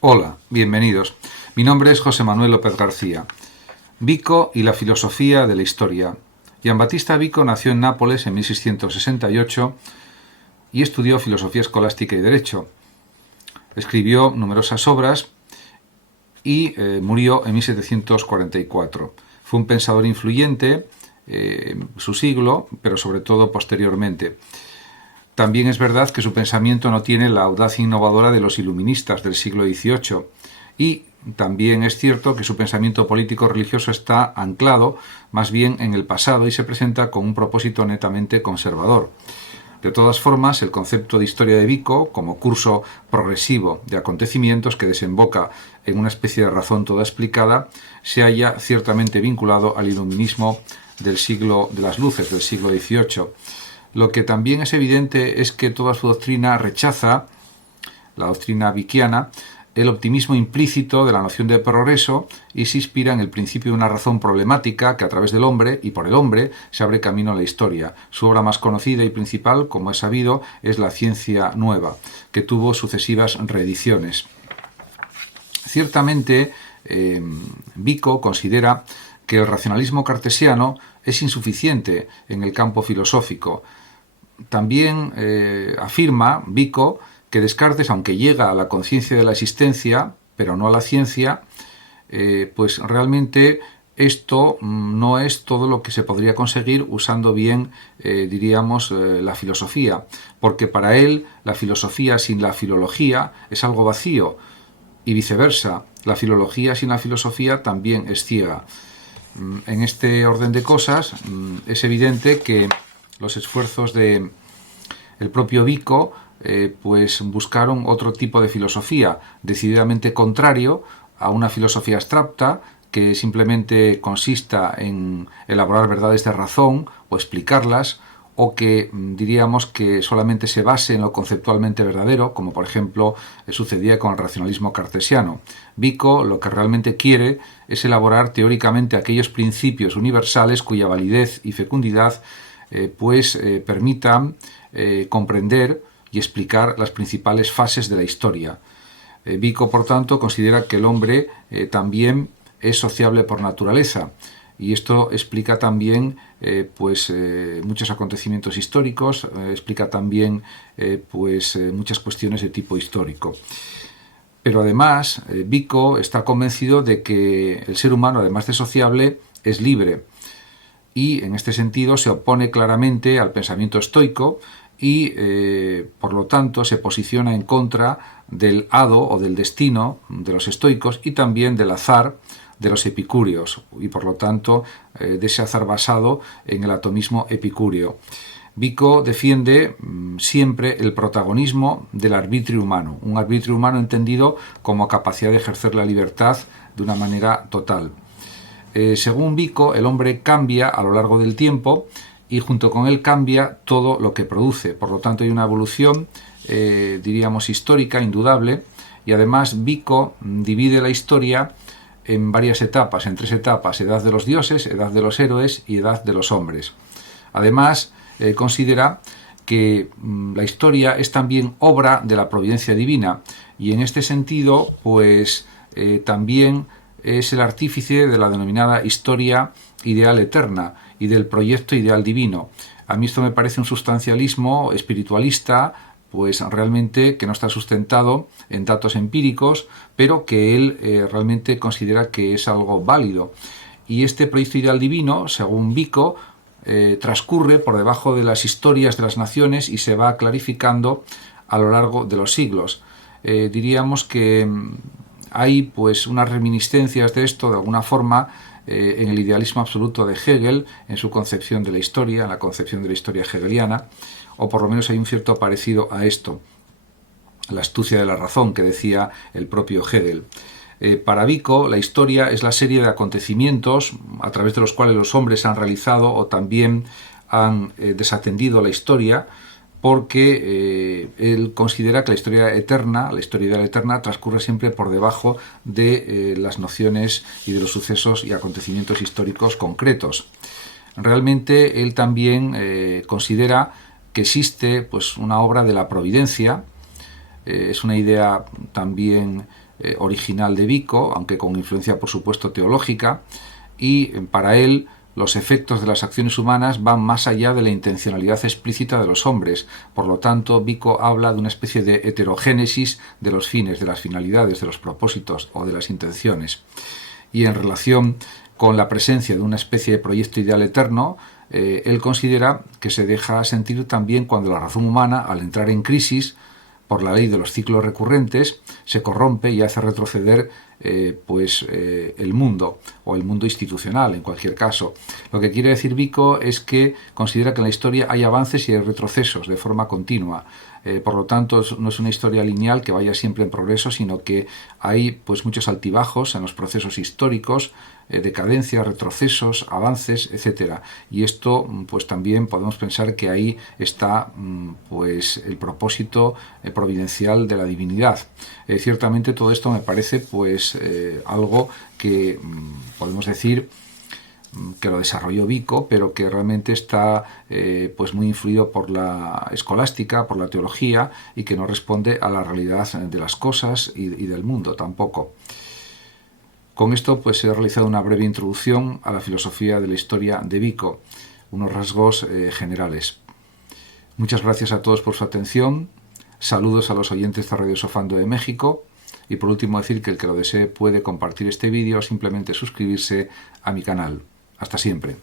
Hola, bienvenidos. Mi nombre es José Manuel López García. Vico y la filosofía de la historia. Giambattista Vico nació en Nápoles en 1668 y estudió filosofía escolástica y derecho. Escribió numerosas obras y murió en 1744. Fue un pensador influyente en su siglo, pero sobre todo posteriormente. También es verdad que su pensamiento no tiene la audacia innovadora de los iluministas del siglo XVIII y también es cierto que su pensamiento político-religioso está anclado más bien en el pasado y se presenta con un propósito netamente conservador. De todas formas, el concepto de historia de Vico, como curso progresivo de acontecimientos que desemboca en una especie de razón toda explicada, se halla ciertamente vinculado al iluminismo del siglo de las luces del siglo XVIII. Lo que también es evidente es que toda su doctrina rechaza, la doctrina vickiana, el optimismo implícito de la noción de progreso y se inspira en el principio de una razón problemática que a través del hombre y por el hombre se abre camino a la historia. Su obra más conocida y principal, como es sabido, es La ciencia nueva, que tuvo sucesivas reediciones. Ciertamente, Vico considera que el racionalismo cartesiano es insuficiente en el campo filosófico. También afirma Vico que Descartes, aunque llega a la conciencia de la existencia, pero no a la ciencia, pues realmente esto no es todo lo que se podría conseguir usando bien, diríamos, la filosofía, porque para él la filosofía sin la filología es algo vacío y viceversa, la filología sin la filosofía también es ciega. En este orden de cosas es evidente que los esfuerzos de el propio Vico pues buscaron otro tipo de filosofía, decididamente contrario a una filosofía abstracta que simplemente consista en elaborar verdades de razón o explicarlas, o que diríamos que solamente se base en lo conceptualmente verdadero, como por ejemplo sucedía con el racionalismo cartesiano. Vico lo que realmente quiere es elaborar teóricamente aquellos principios universales cuya validez y fecundidad permitan comprender y explicar las principales fases de la historia. Vico, por tanto, considera que el hombre también es sociable por naturaleza, y esto explica también muchos acontecimientos históricos, explica también muchas cuestiones de tipo histórico. Pero además, Vico está convencido de que el ser humano, además de sociable, es libre, y en este sentido se opone claramente al pensamiento estoico y por lo tanto se posiciona en contra del hado o del destino de los estoicos y también del azar de los epicúreos, y por lo tanto de ese azar basado en el atomismo epicúreo. Vico defiende siempre el protagonismo del arbitrio humano, un arbitrio humano entendido como capacidad de ejercer la libertad de una manera total. Según Vico, el hombre cambia a lo largo del tiempo y junto con él cambia todo lo que produce. Por lo tanto, hay una evolución, diríamos, histórica, indudable, y además Vico divide la historia en varias etapas, en 3 etapas: edad de los dioses, edad de los héroes y edad de los hombres. Además, considera que la historia es también obra de la providencia divina, y en este sentido, también es el artífice de la denominada historia ideal eterna y del proyecto ideal divino. A mí esto me parece un sustancialismo espiritualista, pues realmente que no está sustentado en datos empíricos, pero que él realmente considera que es algo válido. Y este proyecto ideal divino, según Vico, transcurre por debajo de las historias de las naciones y se va clarificando a lo largo de los siglos. Diríamos que hay pues unas reminiscencias de esto de alguna forma en el idealismo absoluto de Hegel, en su concepción de la historia, en la concepción de la historia hegeliana, o por lo menos hay un cierto parecido a esto, la astucia de la razón que decía el propio Hegel. Para Vico, la historia es la serie de acontecimientos a través de los cuales los hombres han realizado o también han desatendido la historia, porque él considera que la historia ideal eterna, transcurre siempre por debajo de las nociones y de los sucesos y acontecimientos históricos concretos. Realmente él también considera que existe pues una obra de la providencia, es una idea también original de Vico, aunque con influencia por supuesto teológica, y para él los efectos de las acciones humanas van más allá de la intencionalidad explícita de los hombres. Por lo tanto, Vico habla de una especie de heterogénesis de los fines, de las finalidades, de los propósitos o de las intenciones. Y en relación con la presencia de una especie de proyecto ideal eterno, él considera que se deja sentir también cuando la razón humana, al entrar en crisis por la ley de los ciclos recurrentes, se corrompe y hace retroceder el mundo, o el mundo institucional en cualquier caso. Lo que quiere decir Vico es que considera que en la historia hay avances y hay retrocesos de forma continua. Por lo tanto, no es una historia lineal que vaya siempre en progreso, sino que hay pues muchos altibajos en los procesos históricos, decadencias, retrocesos, avances, etcétera. Y esto, pues también podemos pensar que ahí está pues el propósito providencial de la divinidad. Ciertamente todo esto me parece pues algo que podemos decir que lo desarrolló Vico, pero que realmente está pues muy influido por la escolástica, por la teología, y que no responde a la realidad de las cosas y del mundo tampoco. Con esto pues he realizado una breve introducción a la filosofía de la historia de Vico, unos rasgos generales. Muchas gracias a todos por su atención, saludos a los oyentes de Radio Sofando de México, y por último decir que el que lo desee puede compartir este vídeo o simplemente suscribirse a mi canal. Hasta siempre.